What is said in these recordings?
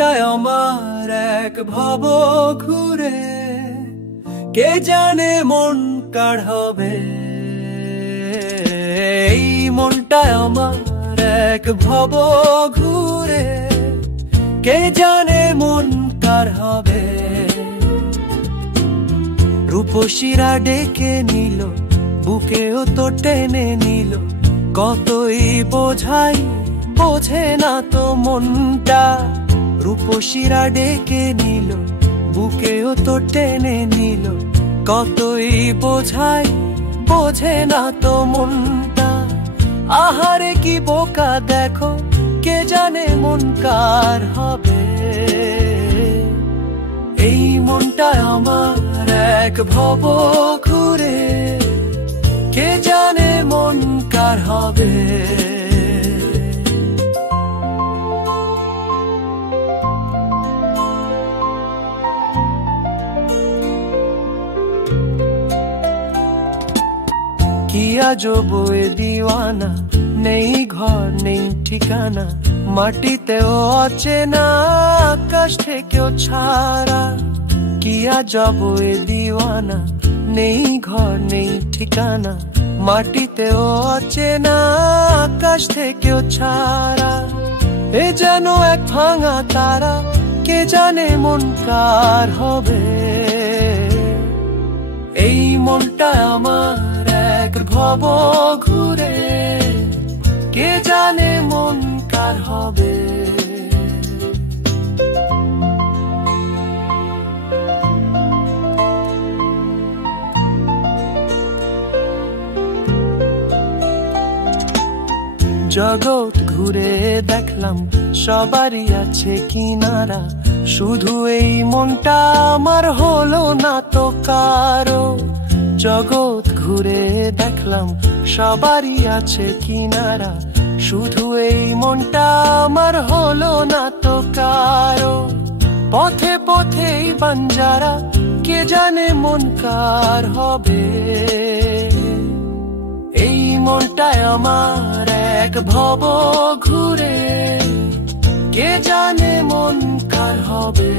মনটায় আমার এক ভব ঘুরে, কে জানে মন কার হবে। এই মনটায় আমার এক ভব ঘুরে, কে জানে মন কার হবে। রূপসীরা ডেকে নিল, বুকেও তো টেনে নিল, কতই বোঝাই বোঝে না তো মনটা। রূপসীরা ডেকে নিল, বুকেও তো টেনে নিল, কতই বোঝাই বোঝে না তো মনটা। আহারে কি বোকা দেখো, কে জানে মন কার হবে। এই মনটায় আমার এক ভব ঘুরে, কে জানে মন কার হবে। কি আজব এ দিওয়ানা, নেই ঘর নেই ঠিকানা, মাটিতেও অচেনা আকাশ থেকেও ছাড়া। কি আজব এ দিওয়ানা, নেই ঘর নেই ঠিকানা, মাটিতেও অচেনা আকাশ থেকেও ছাড়া। এ যেন এক ভাঙা তারা, কে জানে মন কার হবে। এই মনটা আমার এক ভব ঘুরে, কে জানে মন কার হবে। জগৎ ঘুরে দেখলাম সবারই আছে কিনারা, শুধু এই মনটা আমার হলো না তো কারো। জগৎ ঘুরে দেখলাম সবারই আছে কিনারা, শুধু এই মনটা আমার হলো না তো কারো। পথে পথেই বাঞ্জারা, কে জানে মন কার হবে। এই মনটায় আমার এক ভব ঘুরে, কে জানে মন কার হবে।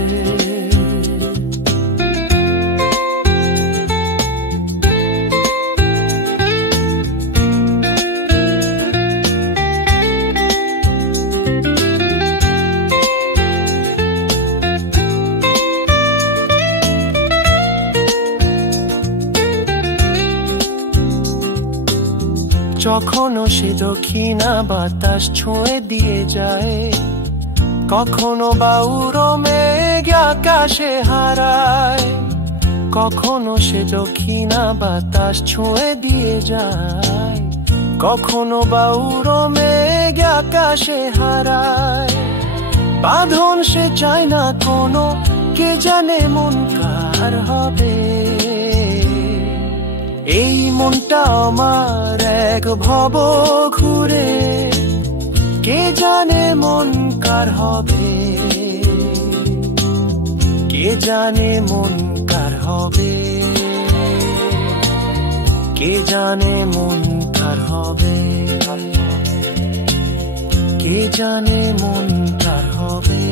কখনো সে দক্ষিণা বাতাস ছুঁয়ে দিয়ে যায়, কখনো বা উড়ো মেঘ আকাশে হারায়। কখনো সে দক্ষিণা বাতাস ছুঁয়ে দিয়ে যায়, কখনো বা উড়ো মেঘ আকাশে হারায়। বাঁধন সে চায় না কোনো, কে জানে মন কার হবে। এই মনটা আমার এক ভব ঘুরে, কে জানে মন কার হবে। কে জানে মন কার হবে, কে জানে মন কার হবে, কে জানে মন কার হবে।